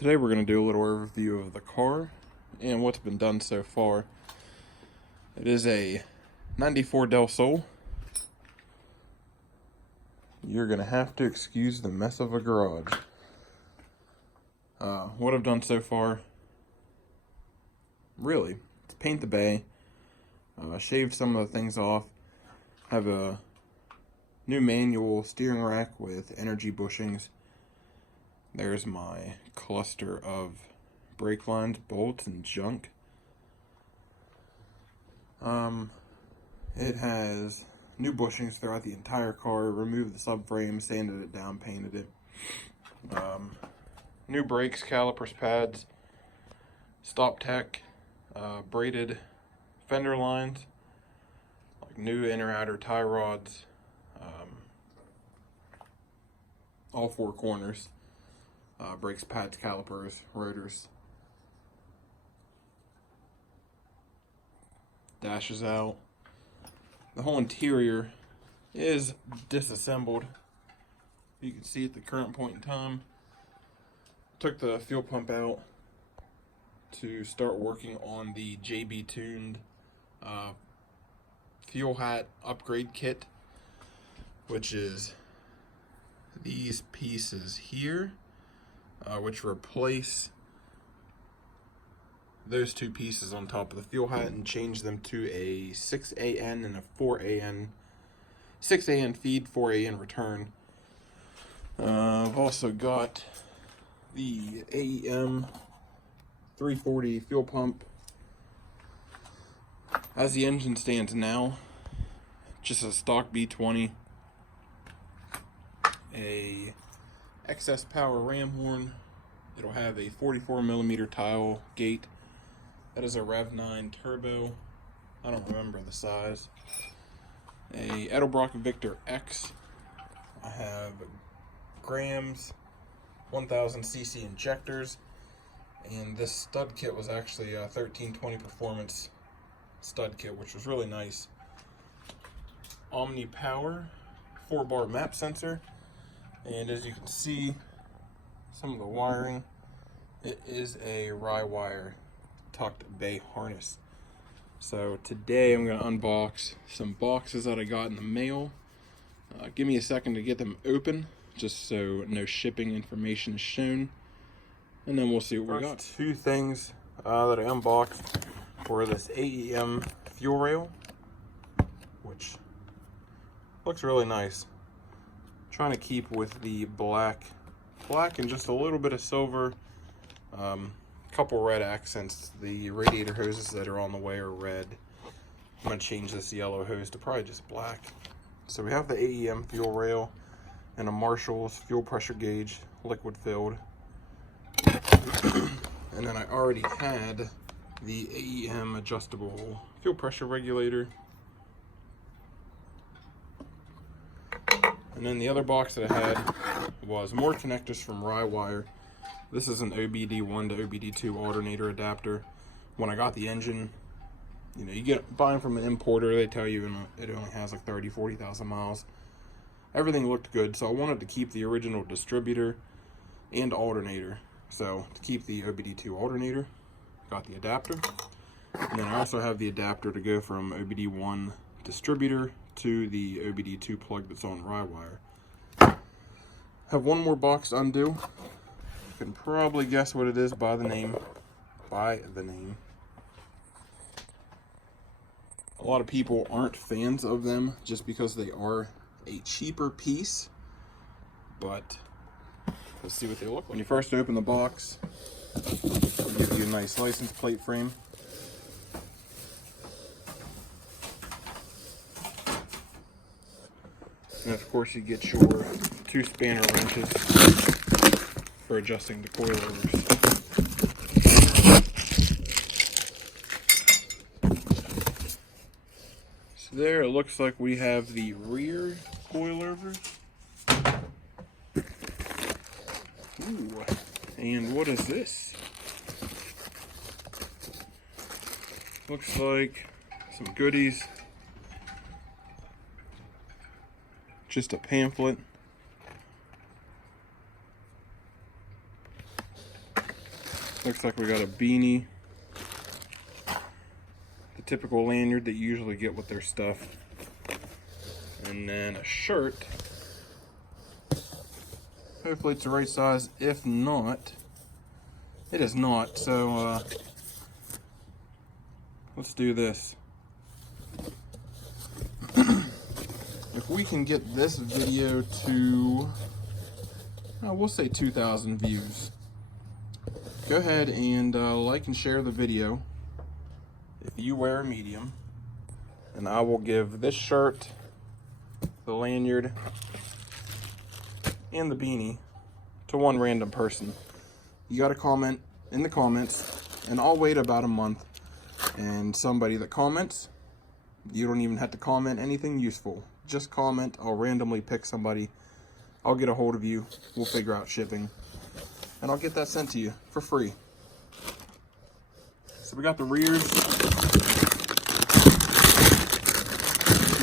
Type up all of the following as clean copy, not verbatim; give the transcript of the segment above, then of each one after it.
Today we're going to do a little overview of the car and what's been done so far. It is a 94 Del Sol. You're going to have to excuse the mess of a garage. What I've done so far, really, is paint the bay, shave some of the things off, have a new manual steering rack with energy bushings. There's my cluster of brake lines, bolts, and junk. It has new bushings throughout the entire car, removed the subframe, sanded it down, painted it. New brakes, calipers, pads, stop tech, braided fender lines, like new inner outer tie rods, all four corners. Brakes, pads, calipers, rotors. Dashes out. The whole interior is disassembled. You can see at the current point in time. Took the fuel pump out to start working on the JB tuned fuel hat upgrade kit, which is these pieces here. Which replace those two pieces on top of the fuel hat and change them to a 6AN and a 4AN, 6AN feed, 4AN return. I've also got the AEM 340 fuel pump. As the engine stands now, just a stock B20, a excess power ram horn. It'll have a 44mm tile gate. That is a Rev 9 turbo. I don't remember the size. A Edelbrock Victor X. I have grams, 1000cc injectors, and this stud kit was actually a 1320 Performance stud kit, which was really nice. Omni Power 4-bar map sensor. And as you can see, some of the wiring, it is a rye wire tucked bay harness. So today I'm going to unbox some boxes that I got in the mail. Give me a second to get them open, just so no shipping information is shown. And then we'll see what we got. Two things that I unboxed were this AEM fuel rail, which looks really nice. Trying to keep with the black and just a little bit of silver, couple red accents. The radiator hoses that are on the way are red. I'm going to change this yellow hose to probably just black. So we have the AEM fuel rail and a Marshall's fuel pressure gauge, liquid filled. And then I already had the AEM adjustable fuel pressure regulator. And then the other box that I had was more connectors from Rye Wire. This is an OBD1 to OBD2 alternator adapter. When I got the engine, you get buying from an importer, they tell you it only has like 40,000 miles. Everything looked good, so I wanted to keep the original distributor and alternator. So to keep the OBD2 alternator, got the adapter. And then I also have the adapter to go from OBD1 distributor to the OBD2 plug that's on Rye Wire. Have one more box to undo. You can probably guess what it is by the name. A lot of people aren't fans of them just because they are a cheaper piece, but let's see what they look like. When you first open the box, they'll give you a nice license plate frame. And of course you get your 2 spanner wrenches for adjusting the coilovers. So there, it looks like we have the rear coilover. Ooh, and what is this? Looks like some goodies. Just a pamphlet. Looks like we got a beanie. The typical lanyard that you usually get with their stuff. And then a shirt. Hopefully it's the right size. If not, it is not. So let's do this. If we can get this video to, we'll say 2,000 views, go ahead and like and share the video if you wear a medium, and I will give this shirt, the lanyard, and the beanie to one random person. You got to comment in the comments, and I'll wait about a month, and somebody that comments, you don't even have to comment anything useful. Just comment. I'll randomly pick somebody. I'll get a hold of you. We'll figure out shipping, and I'll get that sent to you for free. So we got the rears. See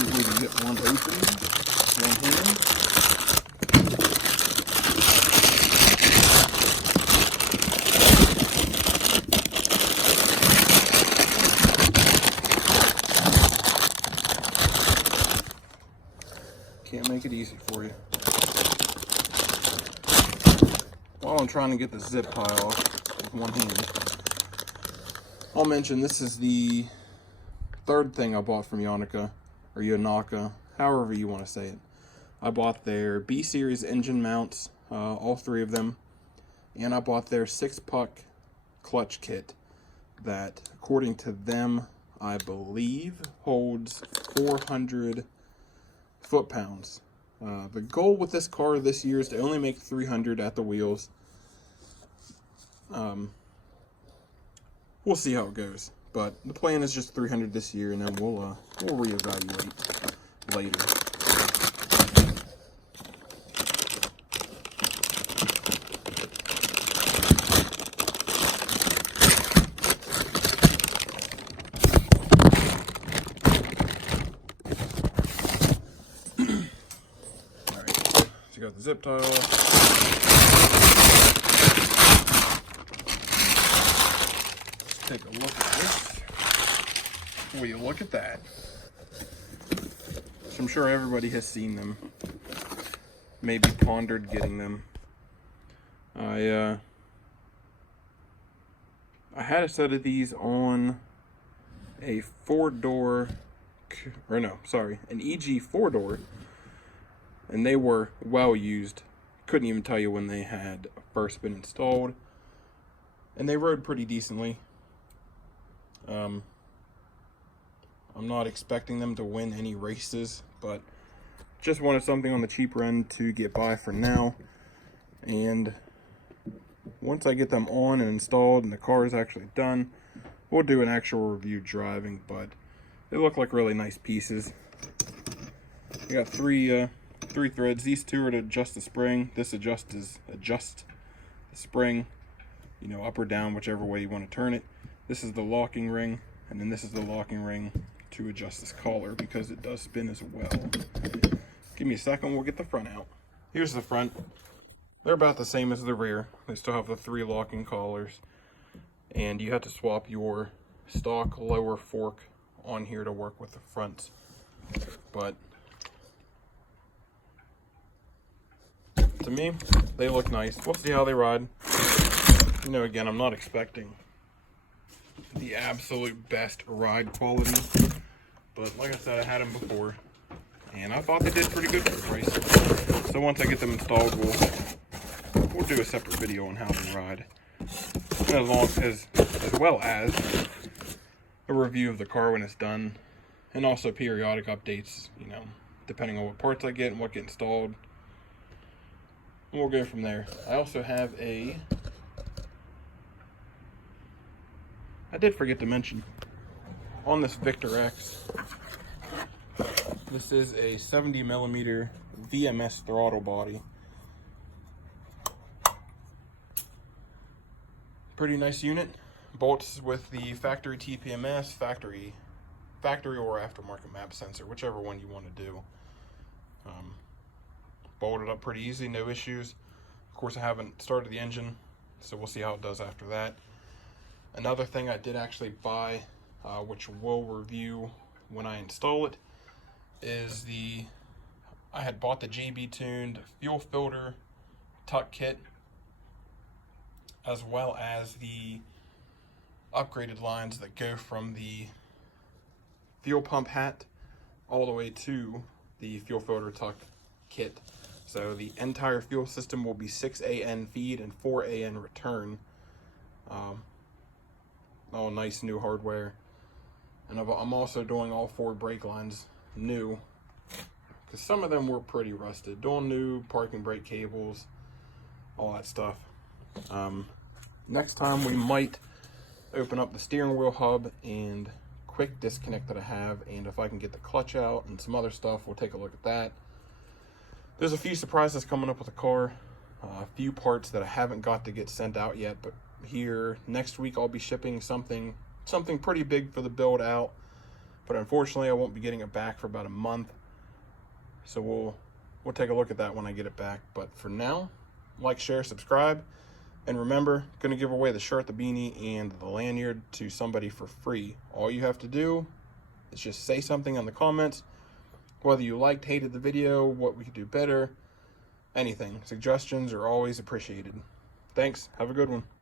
if we can get one open. One hand. Can't make it easy for you. While I'm trying to get the zip tie off with one hand, I'll mention this is the third thing I bought from Yanaka, or Yanaka, however you want to say it. I bought their B-Series engine mounts, all three of them, and I bought their 6-puck clutch kit that, according to them, I believe holds 400 foot-pounds. The goal with this car this year is to only make 300 at the wheels. We'll see how it goes, but the plan is just 300 this year, and then we'll reevaluate later. You got the zip tie off. Let's take a look at this. Will you look at that? So I'm sure everybody has seen them. Maybe pondered getting them. I had a set of these on a an EG 4-door. And they were well used. Couldn't even tell you when they had first been installed. And they rode pretty decently. I'm not expecting them to win any races, but just wanted something on the cheaper end to get by for now. And once I get them on and installed and the car is actually done, we'll do an actual review driving, but they look like really nice pieces. I got three threads. These two are to adjust the spring. This adjust the spring, you know, up or down, whichever way you want to turn it. This is the locking ring, and then this is the locking ring to adjust this collar because it does spin as well. Give me a second, we'll get the front out. Here's the front. They're about the same as the rear. They still have the 3 locking collars, and you have to swap your stock lower fork on here to work with the fronts. But to me, they look nice. We'll see how they ride. You know, again, I'm not expecting the absolute best ride quality, but like I said, I had them before, and I thought they did pretty good for the price. So once I get them installed, we'll do a separate video on how they ride, and as well as a review of the car when it's done, and also periodic updates, you know, depending on what parts I get and what get installed. And we'll go from there. I also have I did forget to mention, on this Victor X, this is a 70mm VMS throttle body. Pretty nice unit. Bolts with the factory TPMS, factory or aftermarket map sensor, whichever one you want to do. Bolted up pretty easy, no issues. Of course, I haven't started the engine So we'll see how it does after that. Another thing I did actually buy, which we'll review when I install it, is I had bought the GB tuned fuel filter tuck kit, as well as the upgraded lines that go from the fuel pump hat all the way to the fuel filter tuck kit. So the entire fuel system will be 6 AN feed and 4 AN return. All nice new hardware. And I'm also doing all 4 brake lines new, because some of them were pretty rusted. Doing new parking brake cables, all that stuff. Next time we might open up the steering wheel hub and quick disconnect that I have, and if I can get the clutch out and some other stuff, we'll take a look at that. There's a few surprises coming up with the car, a few parts that I haven't got to get sent out yet, but here next week I'll be shipping something pretty big for the build out, but unfortunately I won't be getting it back for about a month. So we'll take a look at that when I get it back. But for now, like, share, subscribe, and remember, gonna give away the shirt, the beanie, and the lanyard to somebody for free. All you have to do is just say something in the comments, whether you liked, hated the video, what we could do better, anything. Suggestions are always appreciated. Thanks, have a good one.